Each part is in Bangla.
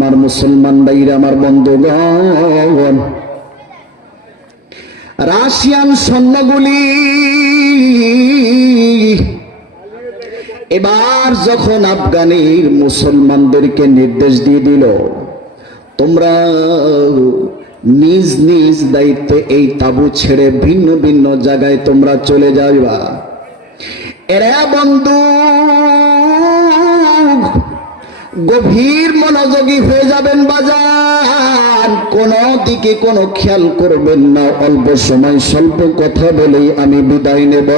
আমার মুসলমান ভাইরা, আমার বন্ধুগণ, রাশিয়ান সৈন্যগুলি এবার যখন আফগানের মুসলমানদেরকে নির্দেশ দিয়ে দিল, তোমরা নিজ নিজ দায়িত্বে এই তাবু ছেড়ে ভিন্ন ভিন্ন জায়গায় তোমরা চলে যাইবা। এরা বন্ধু গভীর মনোযোগী হয়ে যাবেন বাজান, কোন দিকে কোনো খেয়াল করবেন না। অল্প সময় স্বল্প কথা বলেই আমি বিদায় নেব।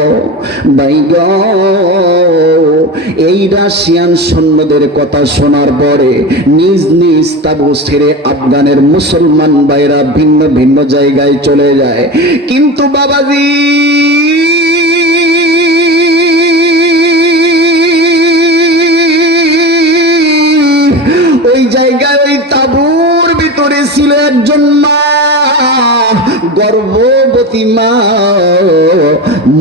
ভাইগো, এই রাশিয়ান সৈন্যদের কথা শোনার পরে নিজ নিজ তাবু ছেড়ে আফগানের মুসলমান ভাইরা ভিন্ন ভিন্ন জায়গায় চলে যায়। কিন্তু বাবাজি, ওই জায়গায় ওই তাঁবুর ভিতরে ছিল একজন মা, গর্ভবতী মা,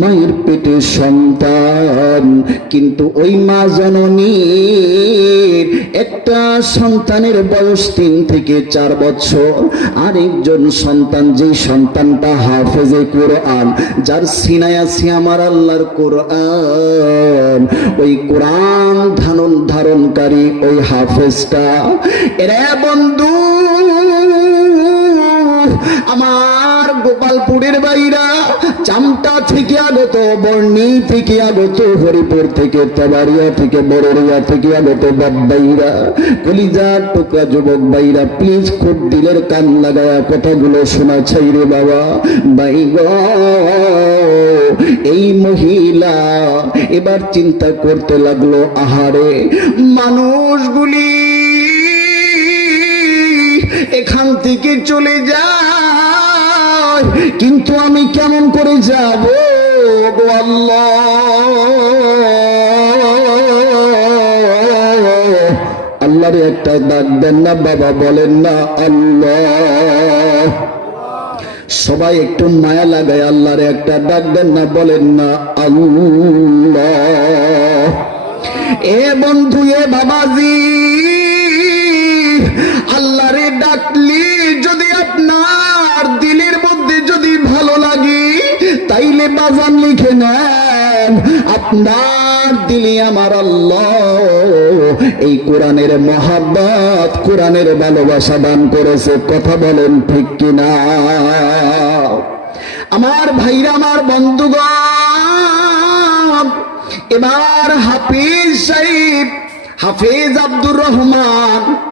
মায়ের পেটে সন্তান। কিন্তু ওই মা জননীর একটা সন্তানের বয়স 3 থেকে 4 বছর, আরেকজন সন্তান, যে সন্তানটা হাফেজে কোরআন, যার সিনায় আছে আমার আল্লাহর কোরআন, ওই কোরআন ধারণকারী ওই হাফেজটা। এরা বন্ধু আমার গোপালপুরের বাইরা, চামটা থেকে আগত, বর্ণি থেকে আগত, হরিপুর থেকে, তাবারিয়া থেকে, বড়রিয়া থেকে আগত বাপ বাইরা, কলিজার টুকরা যুবক বাইরা, প্লিজ খুব দিলের কান লাগায়া কথাগুলো শোনা চাই রে বাবা। বাইগো, এই মহিলা এবার চিন্তা করতে লাগলো, আহারে মানুষগুলি এখান থেকে চলে যায়, কিন্তু আমি কেমন করে যাব গো আল্লাহ। আল্লাহর একটা ডাক দেন না বাবা, বলেন না আল্লাহ। সবাই একটু মায়া লাগায় আল্লাহর একটা ডাক দেন না, বলেন না আল্লাহ। এ বন্ধু, এ বাবাজি, আল্লাহরে ডাকলি যদি আপনার দিলের মধ্যে যদি ভালো লাগে, তাইলে বাজান লিখে নেন, আপনার দিলে আমার আল্লাহ এই কোরআনের মহাব্বত, কোরআনের ভালোবাসা দান করেছে। কথা বলেন ঠিক কিনা আমার ভাইরা, আমার বন্ধুগণ? এবার হাফিজ সাহেব, হাফিজ আব্দুর রহমান